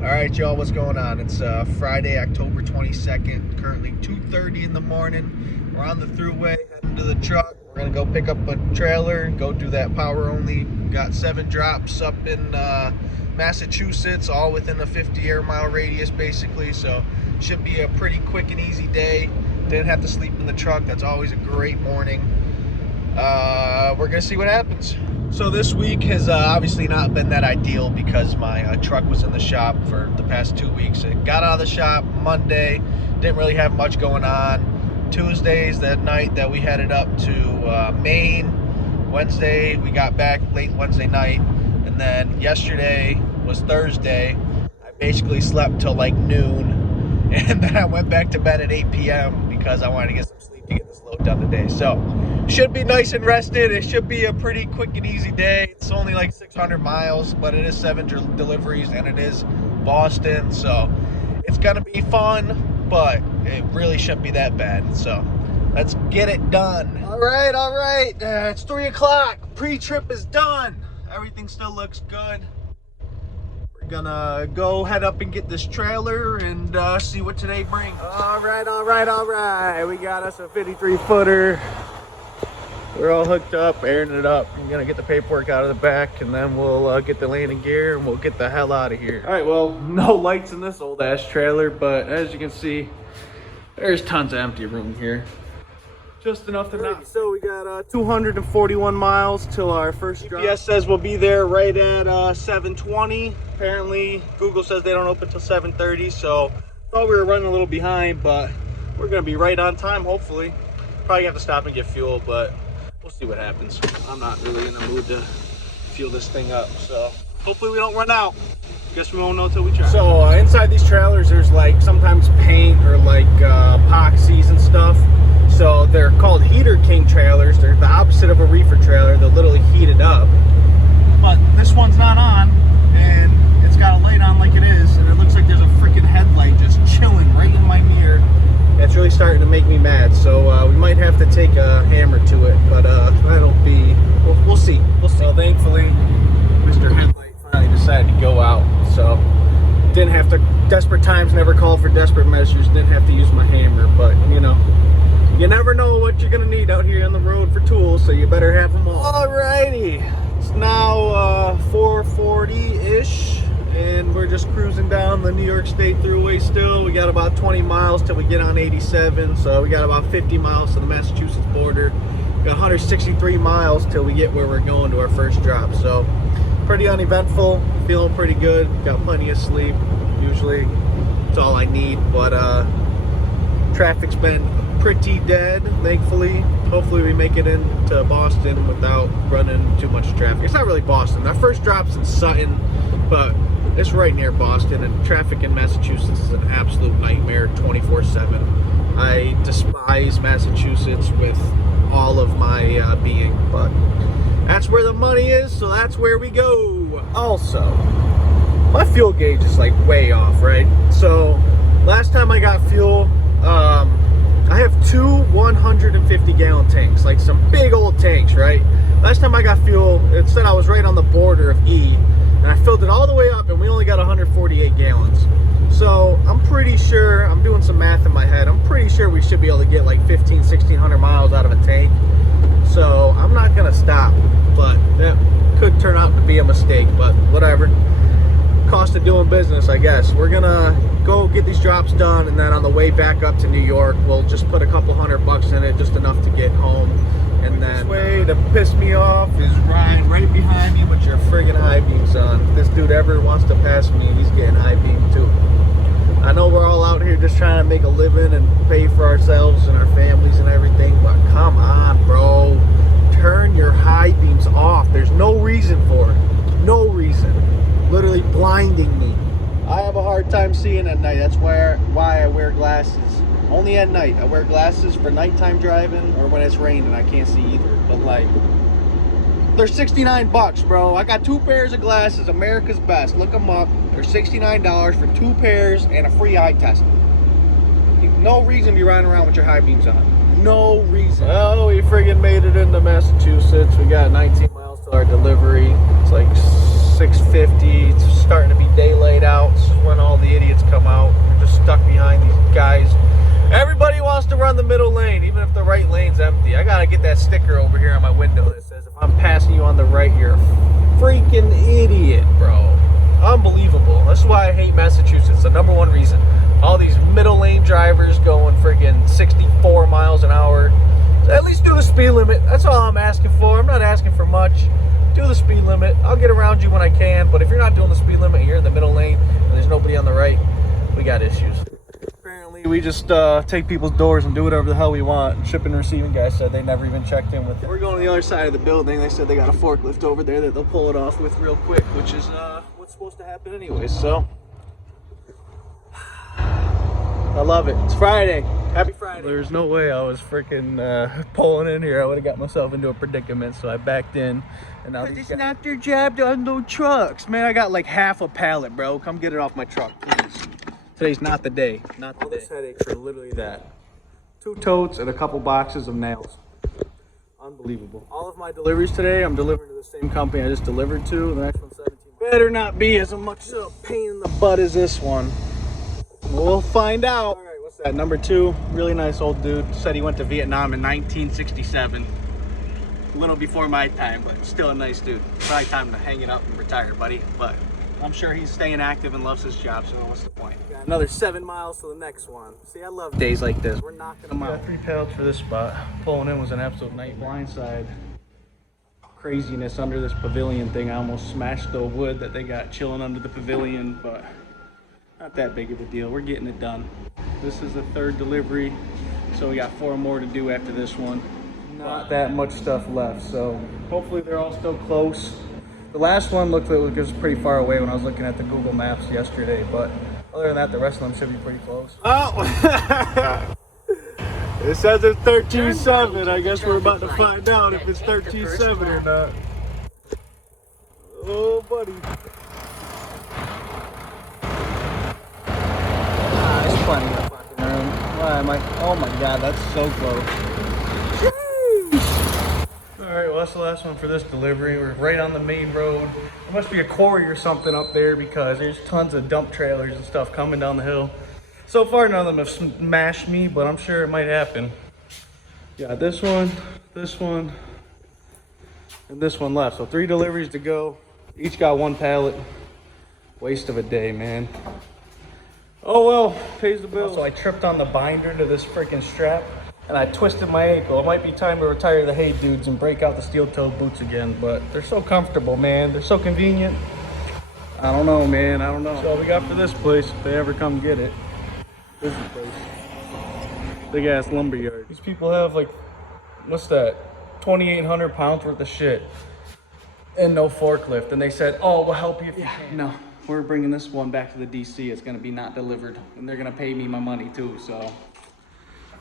All right, y'all, what's going on? It's Friday, October 22nd, currently 2:30 in the morning. We're on the thruway, heading to the truck. We're gonna go pick up a trailer and go do that power only. Got 7 drops up in Massachusetts, all within a 50 air mile radius, basically. So should be a pretty quick and easy day. Didn't have to sleep in the truck. That's always a great morning. We're gonna see what happens. So this week has obviously not been that ideal because my truck was in the shop for the past 2 weeks. It got out of the shop Monday, didn't really have much going on. Tuesday's that night that we headed up to Maine. Wednesday we got back late Wednesday night, and then yesterday was Thursday. I basically slept till like noon, and then I went back to bed at 8 p.m. because I wanted to get some sleep to get this load done today. So should be nice and rested. It should be a pretty quick and easy day. It's only like 600 miles, but it is 7 deliveries and it is Boston. So it's gonna be fun, but it really shouldn't be that bad. So let's get it done. All right. It's 3 o'clock. Pre-trip is done. Everything still looks good. We're gonna go head up and get this trailer and see what today brings. All right. We got us a 53-footer. We're all hooked up, airing it up. I'm gonna get the paperwork out of the back, and then we'll get the landing gear and we'll get the hell out of here. All right, well, no lights in this old ass trailer, but as you can see, there's tons of empty room here. Just enough to not. So we got 241 miles till our first drop. GPS says we'll be there right at 7:20. Apparently, Google says they don't open till 7:30, so thought we were running a little behind, but we're gonna be right on time, hopefully. Probably have to stop and get fuel, but we'll see what happens. I'm not really in the mood to fuel this thing up, so hopefully we don't run out. Guess we won't know till we try. So inside these trailers, there's like sometimes paint or like epoxies and stuff. So they're called Heater King trailers. They're the opposite of a reefer trailer. They're literally heated up. But this one's not on, and it's got a light on like it is, and it looks like there's a freaking headlight just chilling right in my mirror. That's really starting to make me mad. So we might have to take a hammer to it, but that'll be, we'll see. So thankfully, Mr. Headlight finally decided to go out. So didn't have to, desperate times never called for desperate measures. Didn't have to use my hammer, but you know, you never know what you're gonna need out here on the road for tools, so you better have them all. Alrighty, it's now 4:40-ish. And we're just cruising down the New York State Thruway still. We got about 20 miles till we get on 87. So we got about 50 miles to the Massachusetts border. We got 163 miles till we get where we're going to our first drop. So pretty uneventful, feeling pretty good. Got plenty of sleep. Usually it's all I need, but traffic's been pretty dead, thankfully. Hopefully we make it into Boston without running too much traffic. It's not really Boston. Our first drop's in Sutton, but it's right near Boston, and traffic in Massachusetts is an absolute nightmare 24/7. I despise Massachusetts with all of my being, but that's where the money is, so that's where we go. Also, my fuel gauge is like way off, right? So last time I got fuel, I have 2 150-gallon tanks, like some big old tanks, right? Last time I got fuel, it said I was right on the border of E, and I filled it all the way up, and we only got 148 gallons. So I'm pretty sure, I'm doing some math in my head, I'm pretty sure we should be able to get like 1,600 miles out of a tank. So I'm not gonna stop, but that could turn out to be a mistake, but whatever. Cost of doing business, I guess. We're gonna go get these drops done, and then on the way back up to New York, we'll just put a couple $100 in it, just enough to get home. And then way to piss me off is Ryan right behind me with your friggin' high beams on. If this dude ever wants to pass me, he's getting high beam too. I know we're all out here just trying to make a living and pay for ourselves and our families and everything, but come on, bro. Turn your high beams off. There's no reason for it. No reason. Literally blinding me. I have a hard time seeing at night. That's why I wear glasses. Only at night. I wear glasses for nighttime driving or when it's raining. I can't see either. But like, they're $69, bro. I got 2 pairs of glasses. America's Best. Look them up. They're $69 for 2 pairs and a free eye test. No reason to be riding around with your high beams on. No reason. Well, we friggin' made it into Massachusetts. We got 19 miles to our delivery. It's like 6:50. It's starting to be daylight out. This is when come out. We're just stuck behind these guys. Everybody wants to run the middle lane, even if the right lane's empty. I gotta get that sticker over here on my window that says, if I'm passing you on the right, you're a freaking idiot, bro. Unbelievable. That's why I hate Massachusetts. The number one reason. All these middle lane drivers going freaking 64 miles an hour. So at least do the speed limit. That's all I'm asking for. I'm not asking for much. Do the speed limit. I'll get around you when I can, but if you're not doing the speed limit and you're in the middle lane and there's nobody on the right, we got issues. Apparently we just take people's doors and do whatever the hell we want. Shipping and receiving guys said they never even checked in with it. We're going to the other side of the building. They said they got a forklift over there that they'll pull it off with real quick, which is what's supposed to happen anyways. So I love it. It's Friday. Happy Friday. There's no way I was freaking pulling in here. I would have got myself into a predicament, so I backed in. And now it's not their job to unload trucks. Man, I got like half a pallet, bro. Come get it off my truck, please. Today's not the day. Not the day. This headache for literally that. 2 totes and a couple boxes of nails. Unbelievable. All of my deliveries today, I'm delivering to the same company I just delivered to. The next one's 17 miles. Better not be as much of a pain in the butt as this one. We'll find out. All right, what's that? Number 2, really nice old dude. Said he went to Vietnam in 1967. A little before my time, but still a nice dude. Probably time to hang it up and retire, buddy. But I'm sure he's staying active and loves his job, so what's the point? Got another 7 miles to the next one. See, I love days like this. We're knocking them out. 3 pallets for this spot. Pulling in was an absolute night blindside. Craziness under this pavilion thing. I almost smashed the wood that they got chilling under the pavilion, but not that big of a deal. We're getting it done. This is the 3rd delivery, so we got 4 more to do after this one. Not that much stuff left, so hopefully they're all still close. The last one looked like it was pretty far away when I was looking at the Google Maps yesterday, but other than that, the rest of them should be pretty close. Oh! It says it's 13.7. I guess we're about to find out if it's 13.7 or not. Oh, buddy. There's plenty of fucking room. Why am I? Oh my god, that's so close. Alright, well that's the last one for this delivery. We're right on the main road. There must be a quarry or something up there because there's tons of dump trailers and stuff coming down the hill. So far none of them have smashed me, but I'm sure it might happen. Yeah, this one, and this one left. So 3 deliveries to go. Each got 1 pallet. Waste of a day, man. Oh well, pays the bills. So I tripped on the binder to this freaking strap and I twisted my ankle. It might be time to retire the Hey Dudes and break out the steel-toed boots again, but they're so comfortable, man. They're so convenient. I don't know, man. I don't know. That's all we got for this place, if they ever come get it. This is the place. Big ass lumber yard. These people have like, what's that? 2,800 pounds worth of shit and no forklift. And they said, oh, we'll help you if you can. No, we're bringing this one back to the DC. It's gonna be not delivered, and they're gonna pay me my money too, so.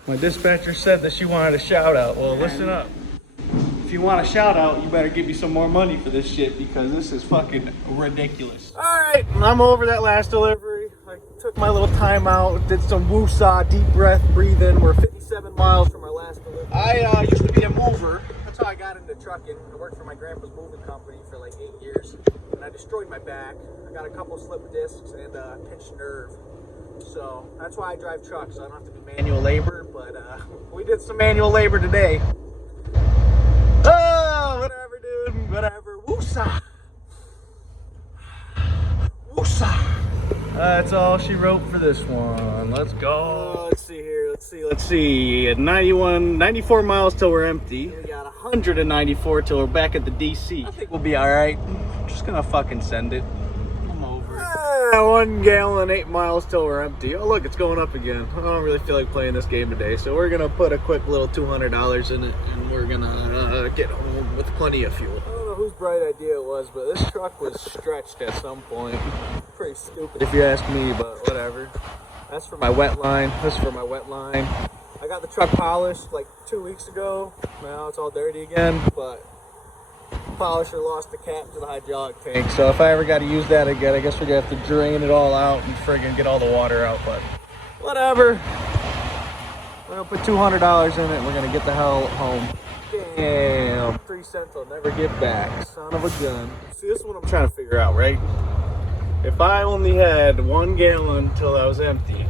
My dispatcher said that she wanted a shout out. Well, listen up. If you want a shout out, you better give me some more money for this shit because this is fucking ridiculous. All right, I'm over that last delivery. I took my little time out, did some woo-saw, deep breath, breathe in. We're 57 miles from our last delivery. I used to be a mover. That's how I got into trucking. I worked for my grandpa's moving company for like 8 years, and I destroyed my back. I got a couple slip discs and a pinched nerve. So that's why I drive trucks. So I don't have to do manual labor, but we did some manual labor today. Oh, whatever, dude. Whatever. Woosah. Woosah. That's all she wrote for this one. Let's go. Let's see here. Let's see. At 94 miles till we're empty. We got 194 till we're back at the DC. I think we'll be all right. I'm just gonna fucking send it. 1 gallon, 8 miles till we're empty. Oh look, it's going up again. I don't really feel like playing this game today, so we're gonna put a quick little $200 in it, and we're gonna get home with plenty of fuel. I don't know whose bright idea it was, but this truck was stretched at some point. Pretty stupid if you ask me, but whatever. That's for my wet line. This is for my wet line. I got the truck polished like 2 weeks ago. Now it's all dirty again, but polisher lost the cap to the hydraulic tank, so if I ever got to use that again, I guess we're gonna have to drain it all out and friggin' get all the water out, but whatever. We're gonna put $200 in it and we're gonna get the hell home. Damn, 3 cents I'll never get back. Son of a gun. See, this is what I'm trying to figure out, right? if I only had 1 gallon till I was empty,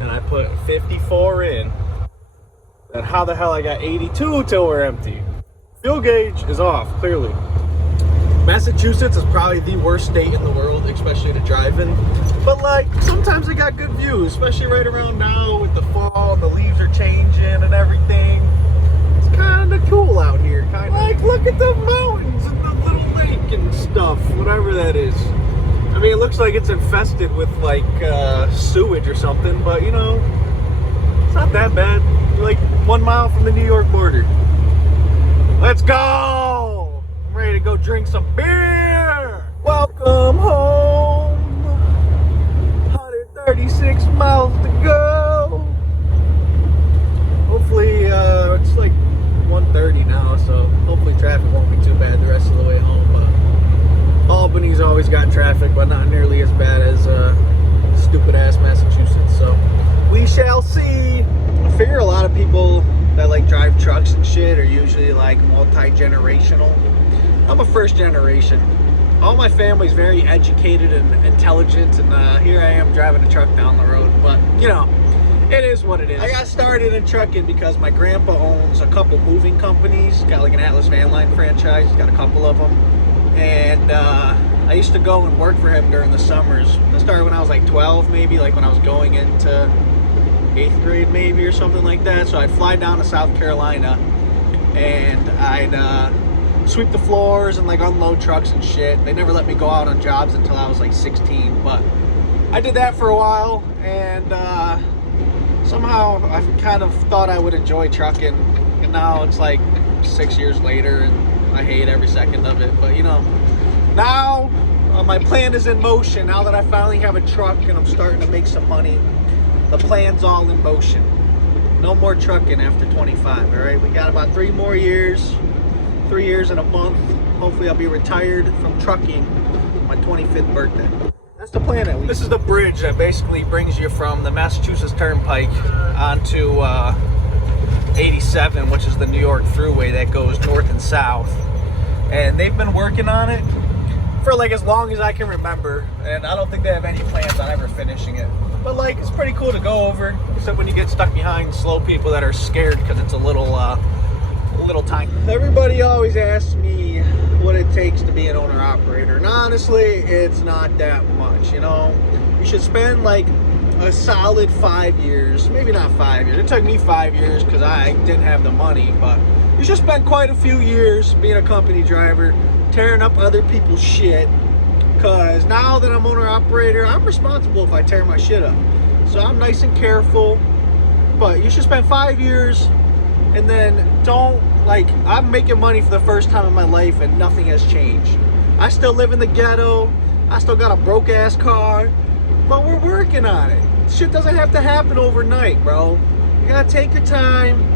and I put 54 in, then how the hell I got 82 till we're empty? Fuel gauge is off, clearly. Massachusetts is probably the worst state in the world, especially to drive in. But like, sometimes they got good views, especially right around now with the fall, the leaves are changing and everything. It's kind of cool out here, kind of. Like, look at the mountains and the little lake and stuff, whatever that is. I mean, it looks like it's infested with like sewage or something, but you know, it's not that bad. You're like 1 mile from the New York border. Let's go! I'm ready to go drink some beer! Welcome home! 136 miles to go! Hopefully, it's like 1:30 now, so hopefully traffic won't be too bad the rest of the way home. Albany's always got traffic, but not nearly as bad as stupid-ass Massachusetts, so we shall see. I figure a lot of people that like drive trucks and shit are usually like multi-generational. I'm a first generation. All my family's very educated and intelligent, and here I am driving a truck down the road, but you know, it is what it is. I got started in trucking because my grandpa owns a couple moving companies. He's got like an Atlas Van Line franchise. He's got a couple of them. And I used to go and work for him during the summers. I started when I was like 12, maybe, like when I was going into 8th grade maybe or something like that. So I'd fly down to South Carolina and I'd sweep the floors and like unload trucks and shit. They never let me go out on jobs until I was like 16, but I did that for a while, and somehow I kind of thought I would enjoy trucking, and now it's like 6 years later and I hate every second of it. But you know, now my plan is in motion. Now that I finally have a truck and I'm starting to make some money, the plan's all in motion. No more trucking after 25, all right? We got about 3 more years, 3 years and a month. Hopefully I'll be retired from trucking on my 25th birthday. That's the plan at least. This is the bridge that basically brings you from the Massachusetts Turnpike onto 87, which is the New York Thruway that goes north and south. And they've been working on it for like as long as I can remember, and I don't think they have any plans on ever finishing it. But like, it's pretty cool to go over, except when you get stuck behind slow people that are scared because it's a little tiny. Everybody always asks me what it takes to be an owner-operator, and honestly, it's not that much, you know? You should spend like a solid 5 years, maybe not 5 years. It took me 5 years because I didn't have the money, but you should spend quite a few years being a company driver, tearing up other people's shit, because now that I'm owner-operator, I'm responsible if I tear my shit up. So I'm nice and careful, but you should spend 5 years, and then don't, like, I'm making money for the first time in my life and nothing has changed. I still live in the ghetto, I still got a broke-ass car, but we're working on it. Shit doesn't have to happen overnight, bro. You gotta take your time.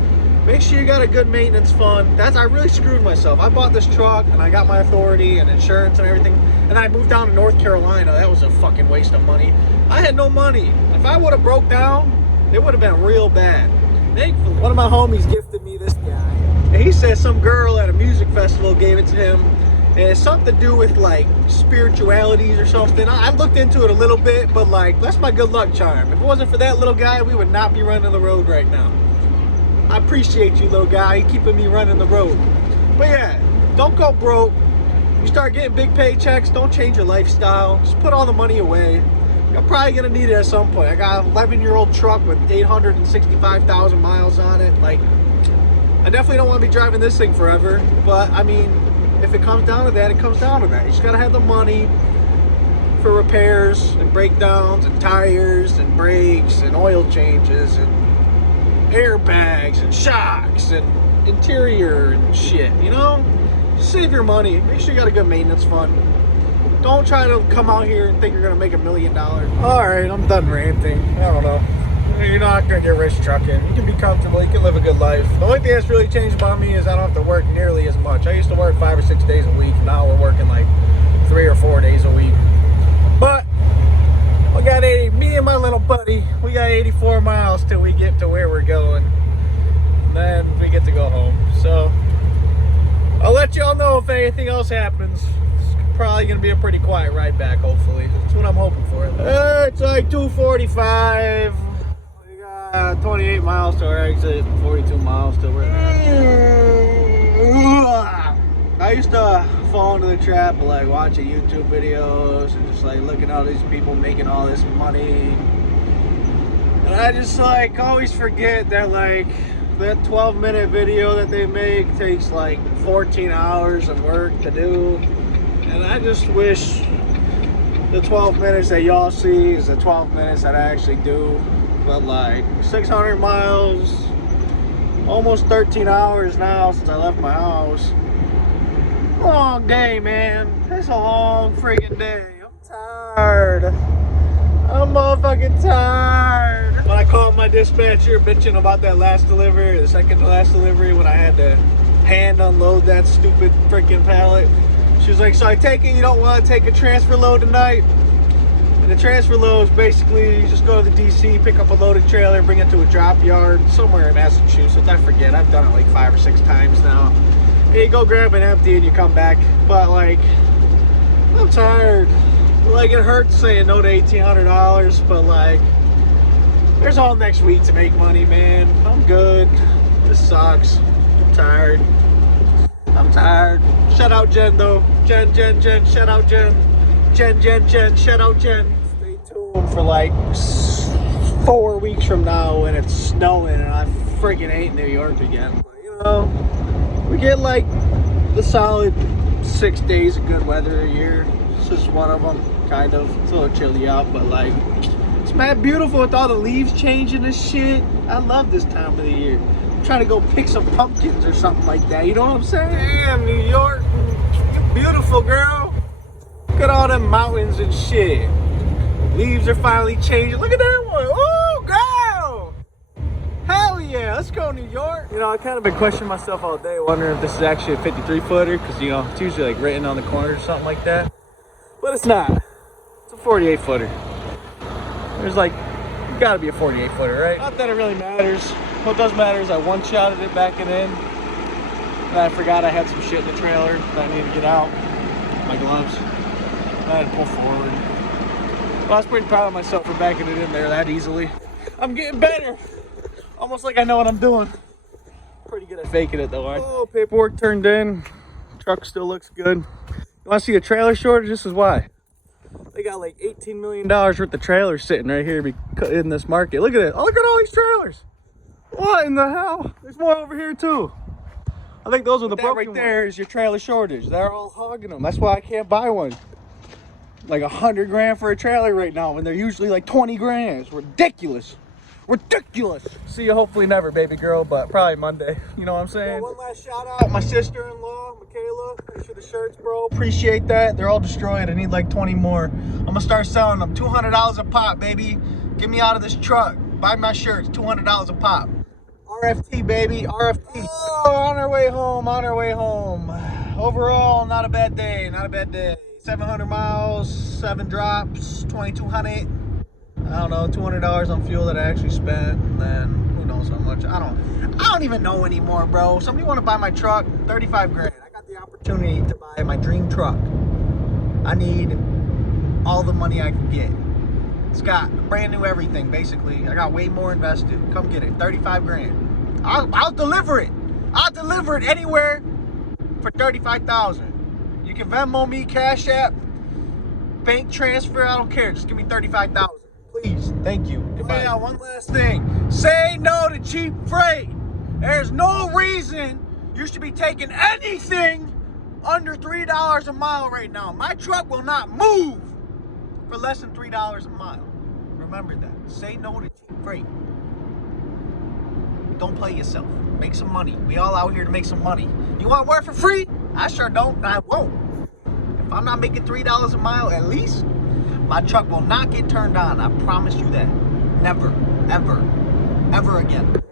Make sure you got a good maintenance fund. I really screwed myself. I bought this truck and I got my authority and insurance and everything, and I moved down to North Carolina. That was a fucking waste of money. I had no money. If I would have broke down, it would have been real bad. Thankfully, one of my homies gifted me this guy, and he said some girl at a music festival gave it to him, and it's something to do with like spiritualities or something. I looked into it a little bit, but like, that's my good luck charm. If it wasn't for that little guy, we would not be running the road right now. I appreciate you, little guy, keeping me running the road. But yeah, don't go broke. You start getting big paychecks, don't change your lifestyle. Just put all the money away. You're probably gonna need it at some point. I got an 11-year-old truck with 865,000 miles on it. Like, I definitely don't want to be driving this thing forever. But I mean, if it comes down to that, it comes down to that. You just gotta have the money for repairs and breakdowns and tires and brakes and oil changes and airbags and shocks and interior and shit, you know? Just save your money. Make sure you got a good maintenance fund. Don't try to come out here and think you're gonna make $1 million. Alright, I'm done ranting. I don't know. You're not gonna get rich trucking. You can be comfortable, you can live a good life. The only thing that's really changed about me is I don't have to work nearly as much. I used to work 5 or 6 days a week. Now we're working like 3 or 4 days a week. But we got me and my little buddy, we got 84 miles till we get to where we're going. And then we get to go home. So I'll let y'all know if anything else happens. probably gonna be a pretty quiet ride back, hopefully. That's what I'm hoping for. It's like 2:45. We got 28 miles to our exit, 42 miles till we're there. I used to fall into the trap of like watching YouTube videos and just like looking at all these people making all this money. And I just like always forget that like that 12-minute video that they make takes like 14 hours of work to do. And I just wish the 12 minutes that y'all see is the 12 minutes that I actually do. But like 600 miles, almost 13 hours now since I left my house. Long day, man. It's a long freaking day. I'm tired. I'm motherfucking tired. When I called my dispatcher bitching about that last delivery, the second to last delivery, when I had to hand unload that stupid freaking pallet, she was like, so I take it you don't want to take a transfer load tonight? And the transfer load is basically you just go to the DC, pick up a loaded trailer, bring it to a drop yard somewhere in Massachusetts. I forget. I've done it like 5 or 6 times now. You go grab an empty and you come back. But like, I'm tired. Like, it hurts saying no to $1,800, but like, there's all next week to make money, man. I'm good. This sucks. I'm tired. I'm tired. Shout out Jen though. Jen. Shout out Jen. Jen. Shout out Jen. Stay tuned for like 4 weeks from now when it's snowing and I freaking hate New York again. But, you know, we get like the solid 6 days of good weather a year. This is one of them, kind of. It's a little chilly out, but like, it's mad beautiful with all the leaves changing and shit. I love this time of the year. I'm trying to go pick some pumpkins or something like that. You know what I'm saying? Damn, New York, you're beautiful, girl. Look at all them mountains and shit. Leaves are finally changing. Look at that one. Oh, girl. Hell yeah, let's go New York. You know, I kind of been questioning myself all day, wondering if this is actually a 53-footer, because, you know, it's usually like written on the corner or something like that. But it's not. It's a 48-footer. There's like, gotta be a 48-footer, right? Not that it really matters. What does matter is I one-shotted it backing in, and I forgot I had some shit in the trailer that I needed to get out. My gloves. And I had to pull forward. Well, I was pretty proud of myself for backing it in there that easily. I'm getting better. Almost like I know what I'm doing. Pretty good at faking it though, right? Oh, paperwork turned in. Truck still looks good. You want to see a trailer shortage? This is why. They got like $18 million worth of trailers sitting right here in this market. Look at it. Oh, look at all these trailers. What in the hell? There's more over here too. I think those are the broken right there is your trailer shortage. They're all hogging them. That's why I can't buy one. Like 100 grand for a trailer right now when they're usually like 20 grand. It's ridiculous. Ridiculous. See you hopefully never, baby girl, but probably Monday. You know what I'm saying? One last shout out, my sister-in-law, Michaela. Thanks for the shirts, bro. Appreciate that. They're all destroyed. I need like 20 more. I'm gonna start selling them. $200 a pop, baby. Get me out of this truck. Buy my shirts. $200 a pop. RFT, baby. RFT. Oh, on our way home. On our way home. Overall, not a bad day. Not a bad day. 700 miles, 7 drops, 2,200. I don't know, $200 on fuel that I actually spent, and then who knows how much. I don't even know anymore, bro. Somebody want to buy my truck? 35 grand. I got the opportunity to buy my dream truck. I need all the money I can get. It's got brand new everything, basically. I got way more invested. Come get it. 35 grand. I'll deliver it. I'll deliver it anywhere for 35,000. You can Venmo me, Cash App, bank transfer. I don't care. Just give me 35,000. Please, thank you. Goodbye. Yeah, one last thing. Say no to cheap freight. There's no reason you should be taking anything under $3 a mile right now. My truck will not move for less than $3 a mile. Remember that. Say no to cheap freight. Don't play yourself. Make some money. We all out here to make some money. You want to work for free? I sure don't. I won't. If I'm not making $3 a mile at least, my truck will not get turned on. I promise you that. Never, ever, ever again.